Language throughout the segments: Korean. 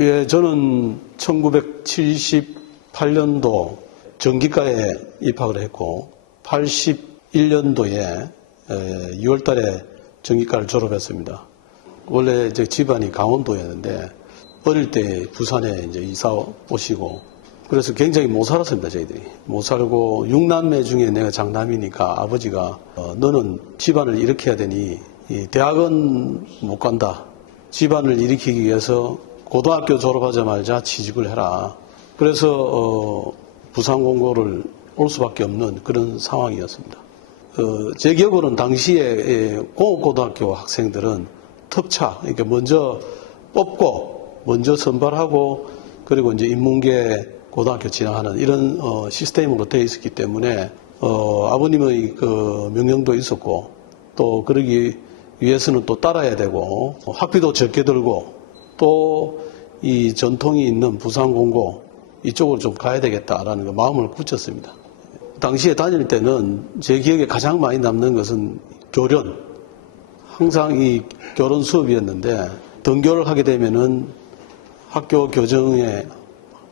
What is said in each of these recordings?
예, 저는 1978년도 전기과에 입학을 했고 81년도에 6월 달에 전기과를 졸업했습니다. 원래 제 집안이 강원도였는데 어릴 때 부산에 이제 이사 오시고 그래서 굉장히 못 살았습니다, 저희들이. 못 살고 6남매 중에 내가 장남이니까 아버지가 너는 집안을 일으켜야 되니 대학은 못 간다. 집안을 일으키기 위해서 고등학교 졸업하자마자 취직을 해라. 그래서 부산 공고를 올 수밖에 없는 그런 상황이었습니다. 제 기억으로는 당시에 공업고등학교 학생들은 특차, 그러니까 먼저 뽑고 먼저 선발하고 그리고 이제 인문계 고등학교 진학하는 이런 시스템으로 되어 있었기 때문에 아버님의 그 명령도 있었고 또 그러기 위해서는 또 따라야 되고 학비도 적게 들고 또 이 전통이 있는 부산공고 이쪽으로 좀 가야 되겠다라는 그 마음을 굳혔습니다. 당시에 다닐 때는 제 기억에 가장 많이 남는 것은 교련. 항상 이 교련 수업이었는데 등교를 하게 되면은 학교 교정에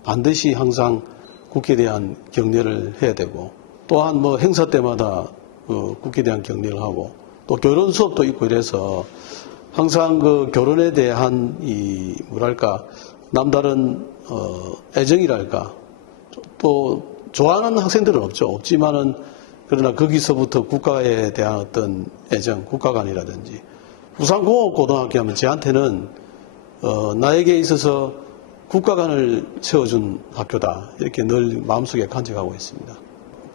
반드시 항상 국회에 대한 경례를 해야 되고 또한 뭐 행사 때마다 국회에 대한 경례를 하고 또 교련 수업도 있고 이래서 항상 그 교련에 대한 이 뭐랄까 남다른 애정이랄까 또 좋아하는 학생들은 없지만은 그러나 거기서부터 국가에 대한 어떤 애정, 국가관이라든지 부산공업고등학교 하면 저한테는 나에게 있어서 국가관을 세워준 학교다 이렇게 늘 마음속에 간직하고 있습니다.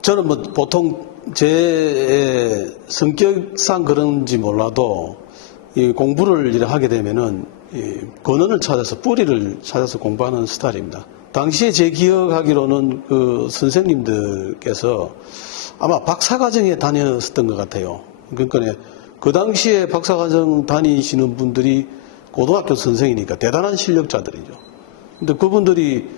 저는 뭐 보통 제 성격상 그런지 몰라도 이 공부를 하게 되면은 이 근원을 찾아서 뿌리를 찾아서 공부하는 스타일입니다. 당시에 제 기억하기로는 그 선생님들께서 아마 박사과정에 다녔었던 것 같아요. 그러니까 그 당시에 박사과정 다니시는 분들이 고등학교 선생이니까 대단한 실력자들이죠. 근데 그분들이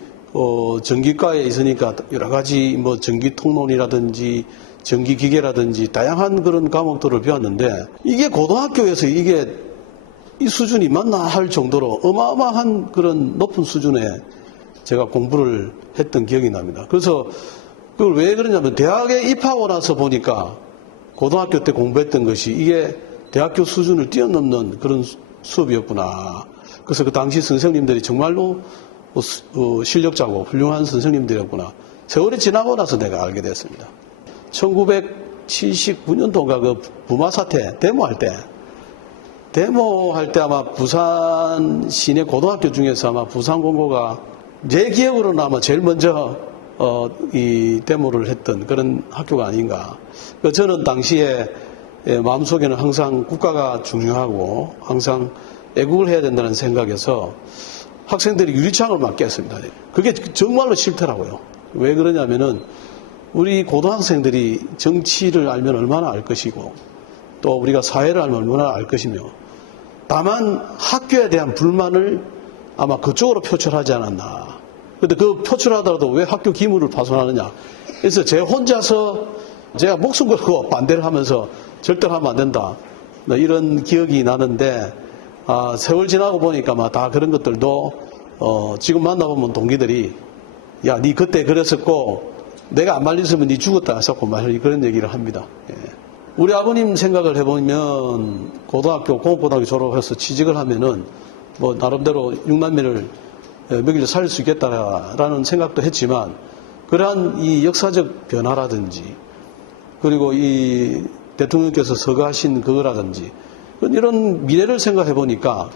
전기과에 있으니까 여러 가지 뭐 전기통론이라든지 전기기계라든지 다양한 그런 과목들을 배웠는데 이게 고등학교에서 이게 이 수준이 맞나 할 정도로 어마어마한 그런 높은 수준의 제가 공부를 했던 기억이 납니다. 그래서 그걸 왜 그러냐면 대학에 입학하고 나서 보니까 고등학교 때 공부했던 것이 이게 대학교 수준을 뛰어넘는 그런 수업이었구나. 그래서 그 당시 선생님들이 정말로 실력자고 훌륭한 선생님들이었구나. 세월이 지나고 나서 내가 알게 됐습니다. 1979년도인가 그 부마 사태 데모할 때 아마 부산 시내 고등학교 중에서 아마 부산공고가 제 기억으로는 아마 제일 먼저 이 데모를 했던 그런 학교가 아닌가. 저는 당시에 마음속에는 항상 국가가 중요하고 항상 애국을 해야 된다는 생각에서 학생들이 유리창을 막 깼습니다. 그게 정말로 싫더라고요. 왜 그러냐면은 우리 고등학생들이 정치를 알면 얼마나 알 것이고 또 우리가 사회를 알면 얼마나 알 것이며 다만 학교에 대한 불만을 아마 그쪽으로 표출하지 않았나. 그런데 그 표출하더라도 왜 학교 기물을 파손하느냐. 그래서 제 혼자서 제가 목숨 걸고 반대를 하면서 절대로 하면 안 된다. 이런 기억이 나는데 세월 지나고 보니까 다 그런 것들도 지금 만나보면 동기들이 야, 니 그때 그랬었고 내가 안 말렸으면 니 죽었다 하셨고 그런 얘기를 합니다. 예. 우리 아버님 생각을 해보면 공업고등학교 졸업해서 취직을 하면은 뭐 나름대로 6남매를 먹이를 살릴 수 있겠다라는 생각도 했지만 그러한 이 역사적 변화라든지 그리고 이 대통령께서 서거하신 그거라든지 이런 미래를 생각해 보니까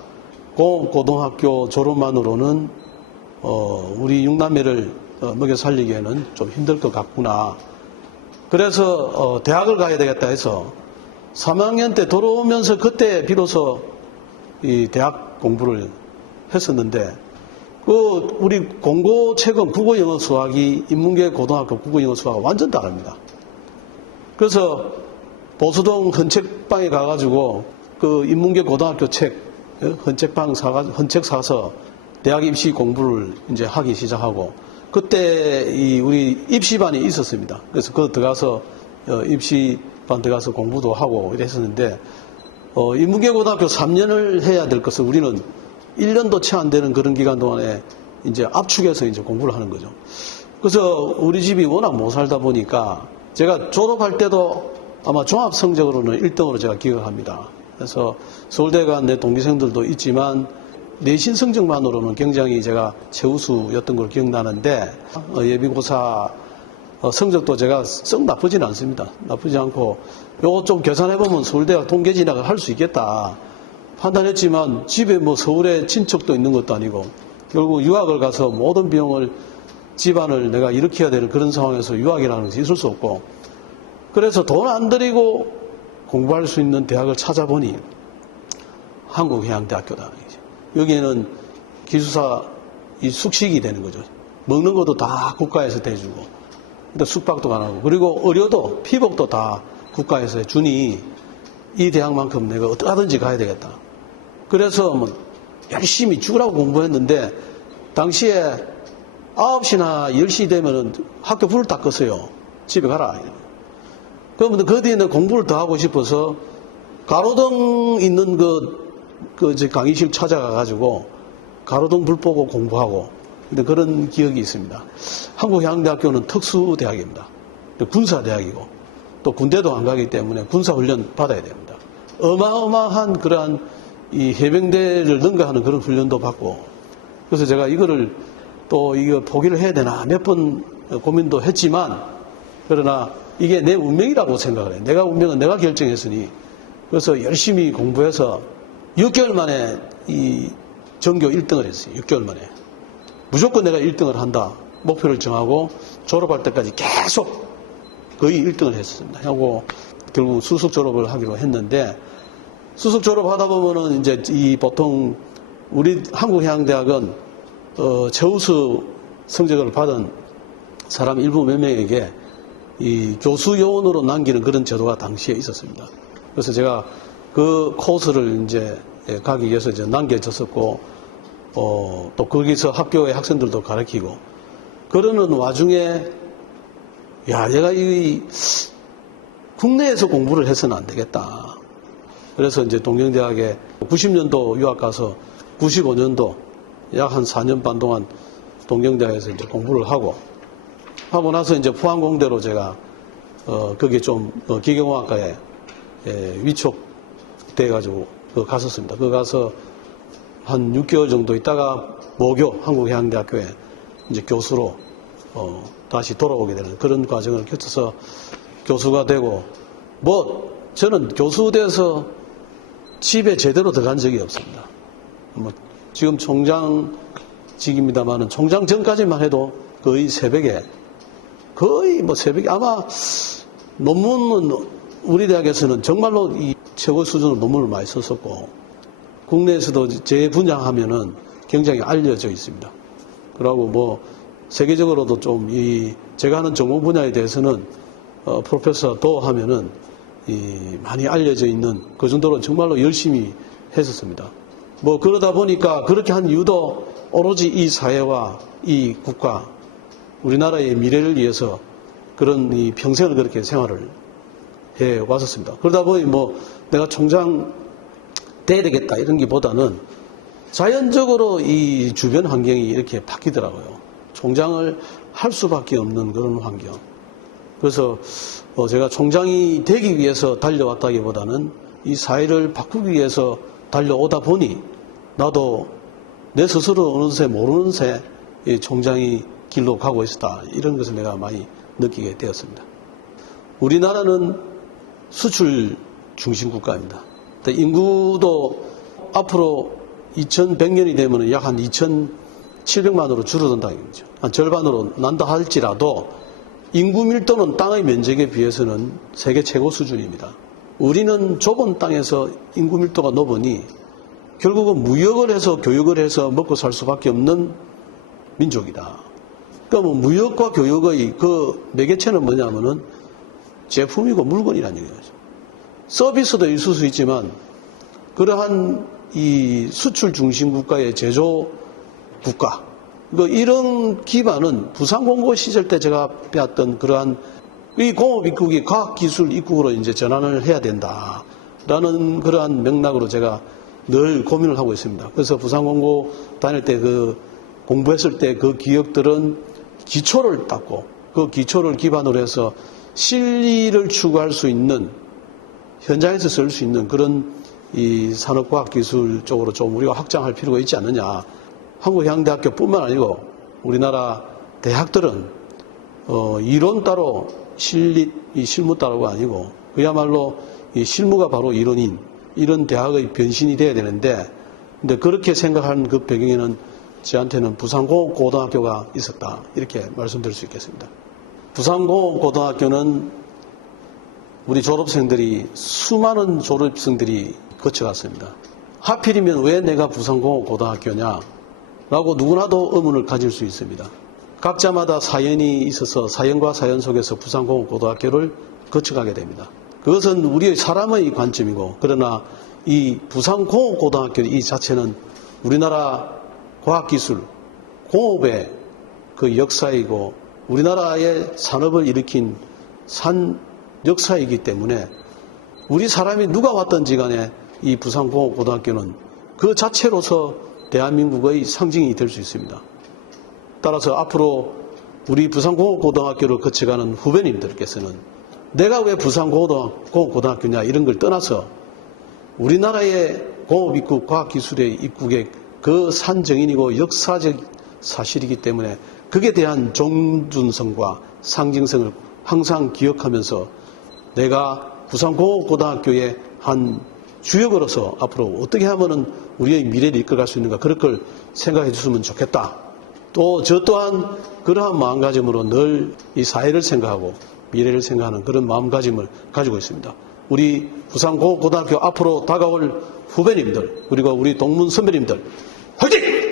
공업고등학교 졸업만으로는 우리 6남매를 먹여 살리기에는 좀 힘들 것 같구나. 그래서 대학을 가야 되겠다 해서 3학년 때 돌아오면서 그때 비로소 이 대학 공부를 했었는데 우리 공고책은 국어, 영어, 수학이 인문계 고등학교 국어, 영어, 수학은 완전 다릅니다. 그래서 보수동 헌책방에 가가지고 그 인문계 고등학교 책 헌책 사서 대학 입시 공부를 이제 하기 시작하고 그때 우리 입시반이 있었습니다. 그래서 그거 들어가서 입시반 들어가서 공부도 하고 이랬었는데 인문계 고등학교 3년을 해야 될 것을 우리는 1년도 채 안 되는 그런 기간 동안에 이제 압축해서 이제 공부를 하는 거죠. 그래서 우리 집이 워낙 못 살다 보니까 제가 졸업할 때도 아마 종합 성적으로는 1등으로 제가 기억합니다. 그래서 서울대 간 내 동기생들도 있지만 내신 성적만으로는 굉장히 제가 최우수였던 걸 기억나는데 예비고사 성적도 제가 썩 나쁘진 않습니다. 나쁘지 않고 요거 좀 계산해보면 서울대학 통계 진학을 할 수 있겠다 판단했지만 집에 뭐 서울에 친척도 있는 것도 아니고 결국 유학을 가서 모든 비용을 집안을 내가 일으켜야 되는 그런 상황에서 유학이라는 것이 있을 수 없고 그래서 돈 안 들이고 공부할 수 있는 대학을 찾아보니 한국해양대학교다. 여기에는 기숙사 이 숙식이 되는 거죠. 먹는 것도 다 국가에서 대주고 근데 숙박도 안 하고 그리고 의료도 피복도 다 국가에서 주니 이 대학만큼 내가 어떻게든지 가야 되겠다. 그래서 뭐 열심히 죽으라고 공부했는데 당시에 9시나 10시 되면은 학교 불을 다 껐어요. 집에 가라. 그러면 그 뒤에는 공부를 더 하고 싶어서 가로등 있는 강의실 찾아가가지고 가로등 불 보고 공부하고 근데 그런 기억이 있습니다. 한국해양대학교는 특수대학입니다. 군사대학이고 또 군대도 안 가기 때문에 군사훈련 받아야 됩니다. 어마어마한 그러한 이 해병대를 능가하는 그런 훈련도 받고 그래서 제가 이거를 또 이거 포기를 해야 되나 몇 번 고민도 했지만 그러나 이게 내 운명이라고 생각을 해요. 내가 운명은 내가 결정했으니 그래서 열심히 공부해서 6개월 만에 이 전교 1등을 했어요. 6개월 만에. 무조건 내가 1등을 한다. 목표를 정하고 졸업할 때까지 계속 거의 1등을 했습니다. 하고 결국 수석 졸업을 하기로 했는데 수석 졸업하다 보면은 이제 이 보통 우리 한국해양대학은 최우수 성적을 받은 사람 일부 몇 명에게 이 교수 요원으로 남기는 그런 제도가 당시에 있었습니다. 그래서 제가 그 코스를 이제 가기 위해서 이제 남겨졌었고, 또 거기서 학교의 학생들도 가르치고, 그러는 와중에, 야, 내가 이 국내에서 공부를 해서는 안 되겠다. 그래서 이제 동경대학에 90년도 유학 가서 95년도 약 한 4년 반 동안 동경대학에서 이제 공부를 하고 나서 이제 포항공대로 제가 거기에 좀 기계공학과에 위촉돼가지고 갔었습니다. 그 가서 한 6개월 정도 있다가 모교 한국해양대학교에 이제 교수로 다시 돌아오게 되는 그런 과정을 거쳐서 교수가 되고 저는 교수돼서 집에 제대로 들어간 적이 없습니다. 지금 총장직입니다만은 총장 전까지만 해도 거의 새벽에 아마 논문은 우리 대학에서는 정말로 이 최고 수준의 논문을 많이 썼었고 국내에서도 제 분야 하면은 굉장히 알려져 있습니다. 그리고 세계적으로도 좀 제가 하는 전공 분야에 대해서는 프로페서 도 하면은 많이 알려져 있는 그 정도로 정말로 열심히 했었습니다. 그러다 보니까 그렇게 한 이유도 오로지 이 사회와 이 국가 우리나라의 미래를 위해서 그런 평생을 그렇게 생활을 해 왔었습니다. 그러다 보니 내가 총장 돼야 되겠다 이런 게보다는 자연적으로 이 주변 환경이 이렇게 바뀌더라고요. 총장을 할 수밖에 없는 그런 환경. 그래서 제가 총장이 되기 위해서 달려왔다기보다는 이 사회를 바꾸기 위해서 달려오다 보니 나도 내 스스로 어느새 모르는 새 총장이 길로 가고 있었다. 이런 것을 내가 많이 느끼게 되었습니다. 우리나라는 수출 중심 국가입니다. 인구도 앞으로 2100년이 되면 약 한 2700만으로 줄어든다는 거죠. 한 절반으로 난다 할지라도 인구 밀도는 땅의 면적에 비해서는 세계 최고 수준입니다. 우리는 좁은 땅에서 인구 밀도가 높으니 결국은 무역을 해서 교육을 해서 먹고 살 수밖에 없는 민족이다. 그러니까 무역과 교육의 그 매개체는 뭐냐면은 제품이고 물건이라는 얘기죠. 서비스도 있을 수 있지만 그러한 이 수출 중심 국가의 제조 국가 이런 기반은 부산공고 시절 때 제가 배웠던 그러한 이 공업 입국이 과학기술 입국으로 이제 전환을 해야 된다라는 그러한 맥락으로 제가 늘 고민을 하고 있습니다. 그래서 부산공고 다닐 때 공부했을 때 그 기억들은 기초를 닦고 그 기초를 기반으로 해서 실리를 추구할 수 있는 현장에서 쓸 수 있는 그런 이 산업과학기술 쪽으로 좀 우리가 확장할 필요가 있지 않느냐. 한국해양대학교뿐만 아니고 우리나라 대학들은 이론 따로 실무 따로가 아니고 그야말로 이 실무가 바로 이론인 이런 대학의 변신이 돼야 되는데 근데 그렇게 생각하는 그 배경에는 저한테는 부산공업고등학교가 있었다 이렇게 말씀드릴 수 있겠습니다. 부산공업고등학교는 우리 졸업생들이 수많은 졸업생들이 거쳐갔습니다. 하필이면 왜 내가 부산공업고등학교냐 라고 누구나도 의문을 가질 수 있습니다. 각자마다 사연이 있어서 사연과 사연 속에서 부산공업고등학교를 거쳐가게 됩니다. 그것은 우리의 사람의 관점이고 그러나 이 부산공업고등학교 이 자체는 우리나라 과학기술, 공업의 그 역사이고 우리나라의 산업을 일으킨 역사이기 때문에 우리 사람이 누가 왔든지 간에 이 부산공업고등학교는 그 자체로서 대한민국의 상징이 될 수 있습니다. 따라서 앞으로 우리 부산공업고등학교를 거쳐가는 후배님들께서는 내가 왜 부산공업고등학교냐 이런 걸 떠나서 우리나라의 공업입국, 과학기술의 입국의 그 산정인이고 역사적 사실이기 때문에 그에 대한 존중성과 상징성을 항상 기억하면서 내가 부산공업고등학교의 한 주역으로서 앞으로 어떻게 하면 우리의 미래를 이끌어갈 수 있는가 그럴 걸 생각해 주시면 좋겠다. 또 저 또한 그러한 마음가짐으로 늘 이 사회를 생각하고 미래를 생각하는 그런 마음가짐을 가지고 있습니다. 우리 부산공업고등학교 앞으로 다가올 후배님들 그리고 우리 동문 선배님들 화이팅!